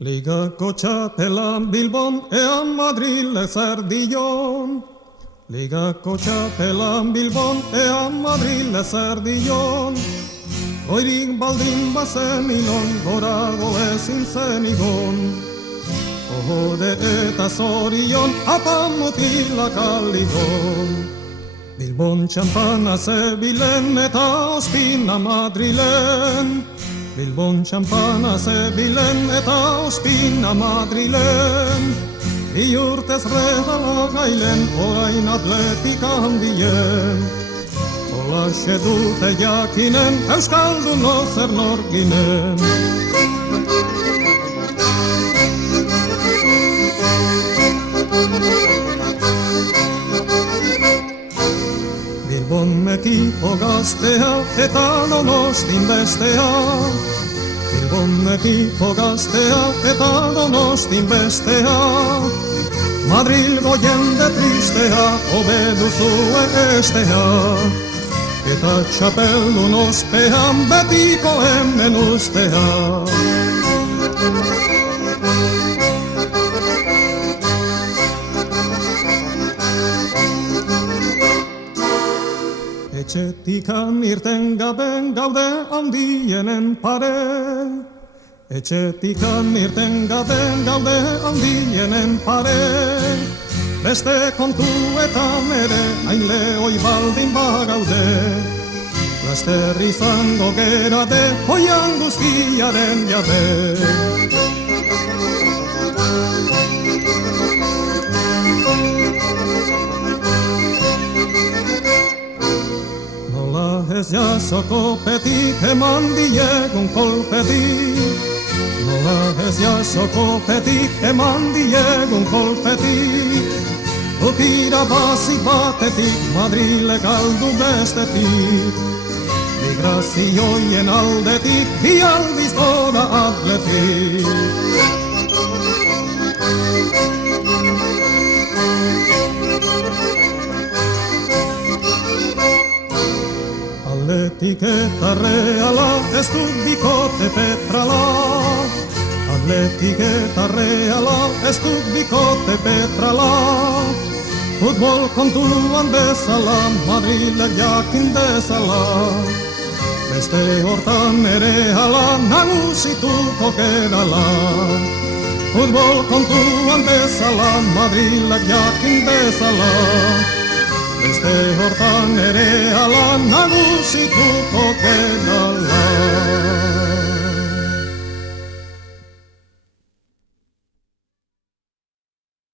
Ligako txapelan Bilbon, ean Madril ezer dion. Ligako txapelan Bilbon, ean Madril ezer dion. Goirik baldin bazen ilon, gorago ezin zen igon. Ohode eta zorion, apan mutilak aligon. Bilbon txampana zebilen eta ospina Madrilen. Bilbon txampana zebilen eta ospina Madrilen. Bi urtez regala gailen, orain atletika handien. Holaxe dute jakinen, euskaldun zer nor ginen. Bilbon metipo gaztea eta Donostin bestea. Bilbon metipo gaztea eta Donostin bestea. Madrilgo jende tristea, hobe duzue estea. Eta txapeldun ospean betiko hemen ustea. Etxetikan irten gaben gaude handienen pare. Etxetikan irten gaben gaude handienen pare. Beste kontuetan ere hain lehoi baldin bagaude. Laster izango gera de hoian guztiaren jabe. Ez jasoko petik eman diegun kolpetik. Nola ez jasoko petik eman diegun kolpetik. Utira bazik batetik, Madrile galdu bestetik. Migrazioien aldetik, bi aldiz gora atletik. Atletik eta Reala ez dut bikote petrala. Atletik eta Reala ez dut bikote petrala. Futbol kontuan bezala, Madrilek jakin dezala. Beste hortan ere hala nagusituko gerala. Futbol kontuan bezala, Madrilek jakin dezala. Beste hortan ere hala nagusituko gerala.